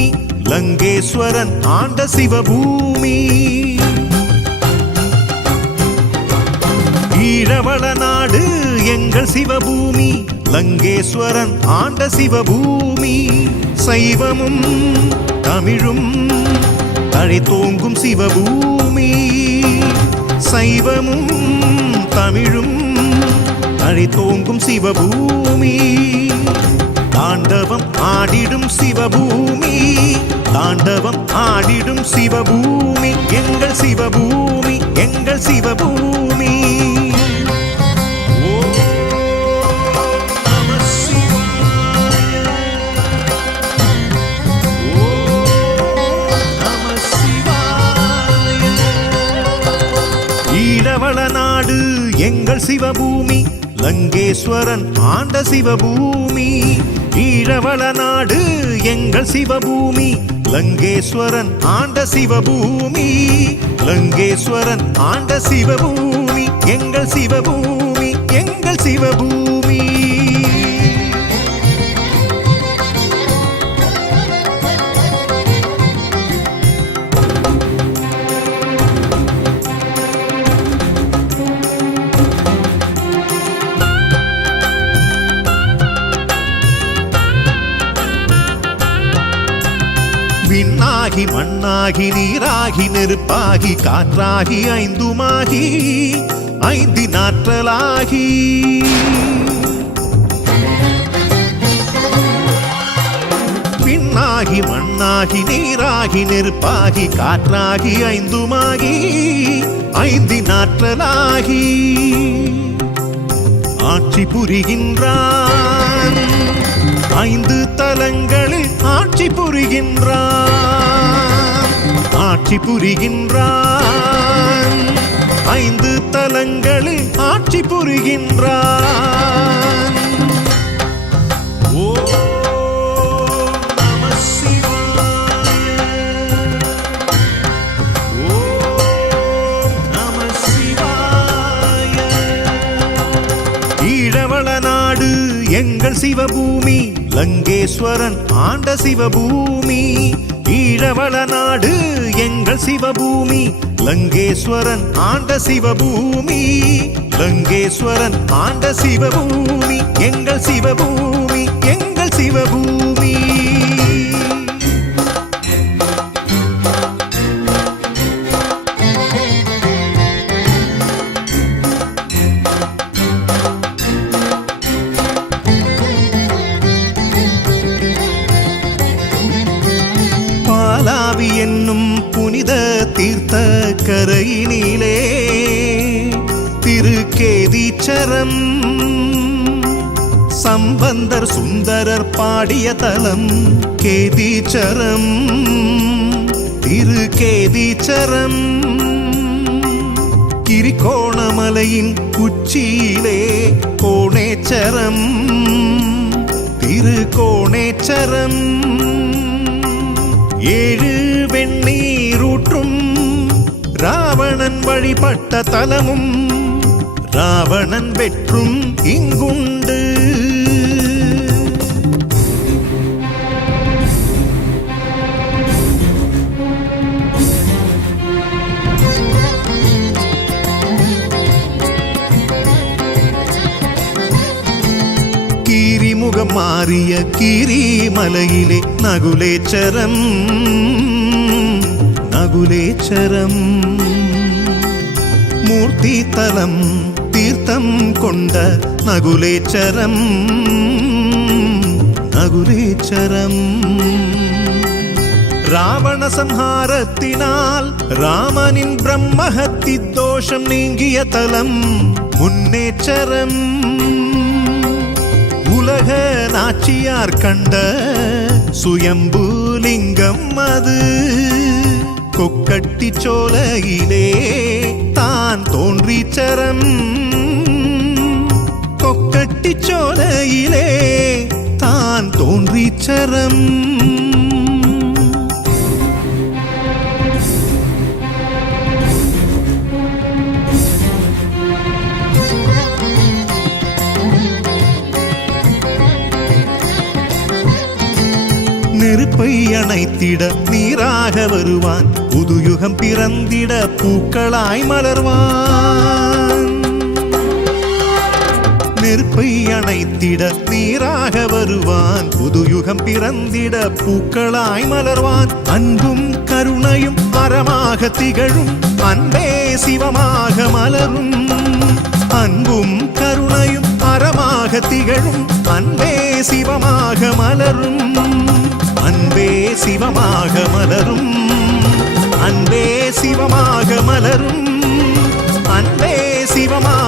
சிவபூமி லங்கேஸ்வரன் ஆண்ட சிவபூமி. ஈழவள நாடு எங்கள் சிவபூமி லங்கேஸ்வரன் ஆண்ட சிவபூமி. சைவமும் தமிழும் தழைத்தோங்கும் சிவபூமி. சைவமும் தமிழும் தழைத்தோங்கும் சிவபூமி. தாண்டவம் ஆடிடும் சிவபூமி. தாண்டவம் ஆடிடும் சிவபூமி எங்கள் சிவபூமி எங்கள் சிவபூமி. ஈழவள நாடு எங்கள் சிவபூமி லங்கேஸ்வரன் ஆண்ட சிவபூமி. ஈழவள நாடு எங்கள் சிவபூமி லங்கேஸ்வரன் ஆண்ட சிவபூமி. லங்கேஸ்வரன் ஆண்ட சிவபூமி எங்கள் சிவபூமி எங்கள் சிவபூமி. விண்ணாகி மண்ணாகி நீராகி நெருப்பாகி காற்றாகி ஐந்துமாகி ஐந்தினாற்றலாகி. விண்ணாகி மண்ணாகி நீராகி நெருப்பாகி காற்றாகி ஐந்துமாகி ஐந்தினாற்றலாகி. ஆட்சி புரிகின்றான் ஐந்து தலங்களில் ஆட்சி புரிகின்றான். ஆட்சி புரிகின்றான் ஐந்து தலங்களில் ஆட்சி புரிகின்றான். ஓம் நம சிவாய. ஓம் நம சிவாய. ஈழவள நாடு எங்கள் சிவபூமி லங்கேஸ்வரன் ஆண்ட சிவபூமி. ஈழவள நாடு எங்கள் சிவபூமி லங்கேஸ்வரன் ஆண்ட சிவபூமி. லங்கேஸ்வரன் ஆண்ட சிவபூமி எங்கள் சிவபூமி எங்கள் சிவபூமி. பாலாவி என்னும் புனித தீர்த்த கரையினிலே திருக்கேதீச்சரம் சம்பந்தர் சுந்தரர் பாடிய தலம் கேதீச்சரம். திருக்கேதீச்சரம் கிரிகோணமலையின் உச்சியிலே கோணேச்சரம். திருக்கோணேச்சரம் ஏழு வெண்ணீரூற்றும் ராவணன் வழிபட்ட தலமும் ராவணன் வெற்றும் இங்குண்டு. கீரிமுகம் மாறிய கீரிமலையிலே நகுலேச்சரம். நகுலேச்சரம் மூர்த்தி தலம் தீர்த்தம் கொண்ட நகுலேச்சரம். நகுலேச்சரம் ராவண சம்ஹாரத்தினால் ராமனின் பிரம்மஹத்தி தோஷம் நீங்கிய தலம் முன்னேச்சரம். உலக நாச்சியார் கண்ட சுயம்புலிங்கம் அது கொக்கட்டி சோலையிலே தான் தோன்றிச்சரம். கொக்கட்டி சோலையிலே தான் தோன்றிச்சரம். நெருப்பை அணைத்திட நீராக வருவான் புதுயுகம் பிறந்திட பூக்களாய் மலர்வான் நெருப்பை அணைத்திட நீராக வருவான் புதுயுகம் பிறந்திட பூக்களாய் மலர்வான் அன்பும் கருணையும் அறமாக திகழும் அன்பே சிவமாக மலரும் அன்பும் கருணையும் அறமாக திகழும் அன்பே சிவமாக மலரும் அன்பே சிவமாக மலரும் அன்பே சிவமாக மலரும் அன்பே சிவமாக